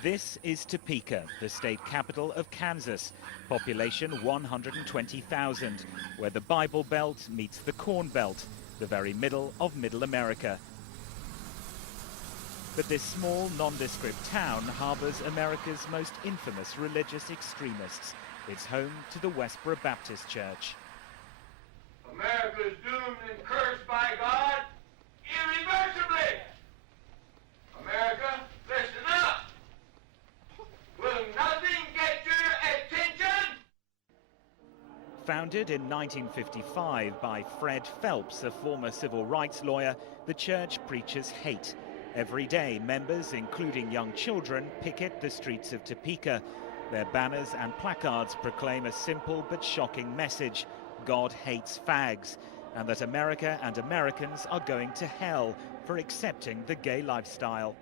This is Topeka, the state capital of Kansas, population 120,000, where the Bible Belt meets the Corn Belt, the very middle of Middle America. But this small, nondescript town harbors America's most infamous religious extremists. It's home to the Westboro Baptist Church. America is doomed and cursed by God irreversibly. America, listen up. Will nothing get your attention? Founded in 1955 by Fred Phelps, a former civil rights lawyer, the church preaches hate. Every day, members, including young children, picket the streets of Topeka. Their banners and placards proclaim a simple but shocking message: God hates fags, and that America and Americans are going to hell for accepting the gay lifestyle.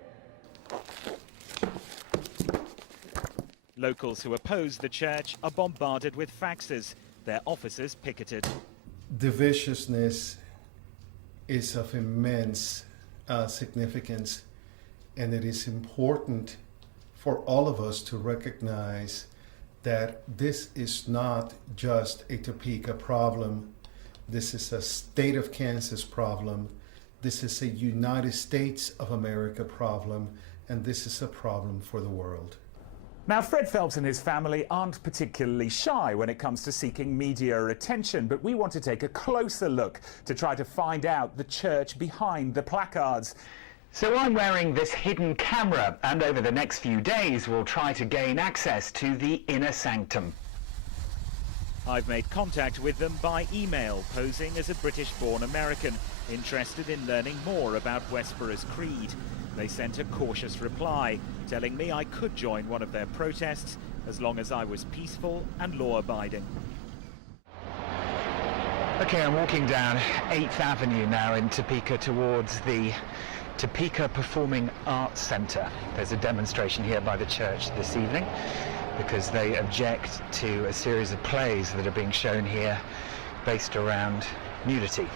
Locals who oppose the church are bombarded with faxes. Their offices picketed. The viciousness is of immense significance, and it is important for all of us to recognize that this is not just a Topeka problem. This is a state of Kansas problem. This is a United States of America problem, and this is a problem for the world. Now, Fred Phelps and his family aren't particularly shy when it comes to seeking media attention, but we want to take a closer look to try to find out the church behind the placards. So I'm wearing this hidden camera, and over the next few days we'll try to gain access to the inner sanctum. I've made contact with them by email, posing as a British-born American, interested in learning more about Westboro's creed. They sent a cautious reply, telling me I could join one of their protests as long as I was peaceful and law-abiding. Okay, I'm walking down 8th Avenue now in Topeka towards the Topeka Performing Arts Center. There's a demonstration here by the church this evening because they object to a series of plays that are being shown here based around nudity.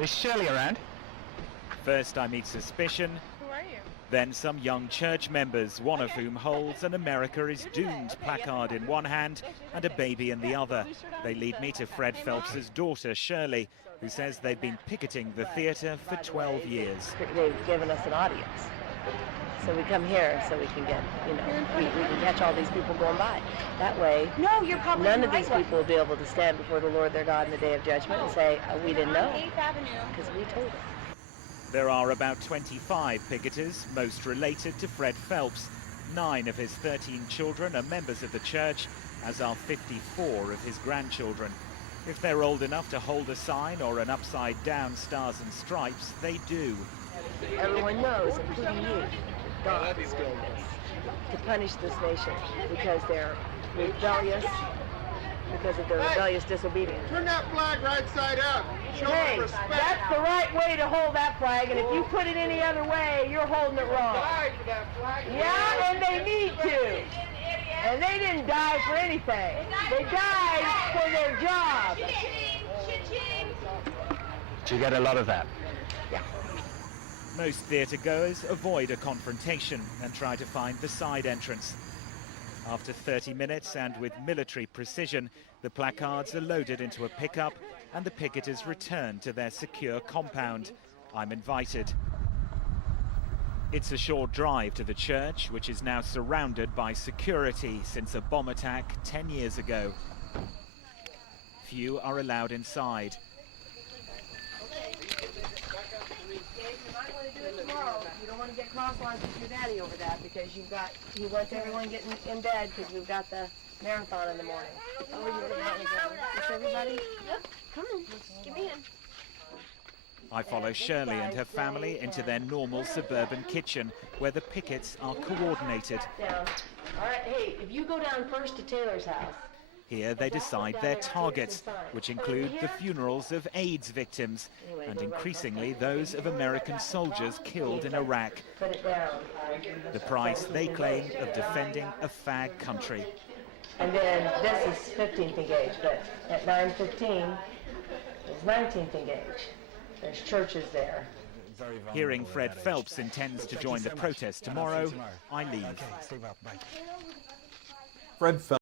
Is Shirley around? First I meet suspicion, then some young church members, one of whom holds an "America is Doomed" placard in one hand and a baby in the other. They lead me to Fred Phelps's daughter, Shirley, who says they've been picketing the theater for 12 years. They've given us an audience. So we come here so we can get, we can catch all these people going by. That way, none of these people will be able to stand before the Lord their God in the day of judgment and say, we didn't know, because we told them. There are about 25 picketers, most related to Fred Phelps. 9 of his 13 children are members of the church, as are 54 of his grandchildren. If they're old enough to hold a sign or an upside-down stars and stripes, they do. Everyone knows, including you, God is doing this to punish this nation because they're rebellious, because of their rebellious disobedience. Turn that flag right side up. Show Hey, respect. that's the right way to hold that flag, and if you put it any other way, you're holding it wrong. Died for that flag. Yeah, and they need to. And they didn't die for anything. They died for their job. Do you get a lot of that? Yeah. Most theatre goers avoid a confrontation and try to find the side entrance. After 30 minutes and with military precision, the placards are loaded into a pickup and the picketers return to their secure compound. I'm invited. It's a short drive to the church, which is now surrounded by security since a bomb attack 10 years ago. Few are allowed inside. You don't want to get crosswise with your daddy over that because he wants everyone getting in bed because we've got the marathon in the morning. Oh, is everybody? Yep. Come on, get me in. I follow Shirley and her family into their normal suburban kitchen where the pickets are coordinated. Down. All right, hey, if you go down first to Taylor's house. Here they decide their targets, which include the funerals of AIDS victims and increasingly those of American soldiers killed in Iraq. Put it down. The price, they claim, of defending a fag country. And then this is 15th Engage, but at 9:15 is 19th Engage. There's churches there. very vulnerable. Hearing at Fred that age. Phelps intends to Thank join you the so much. protest And I'll see you tomorrow, I leave. Okay, stay well. Bye. Fred Phelps.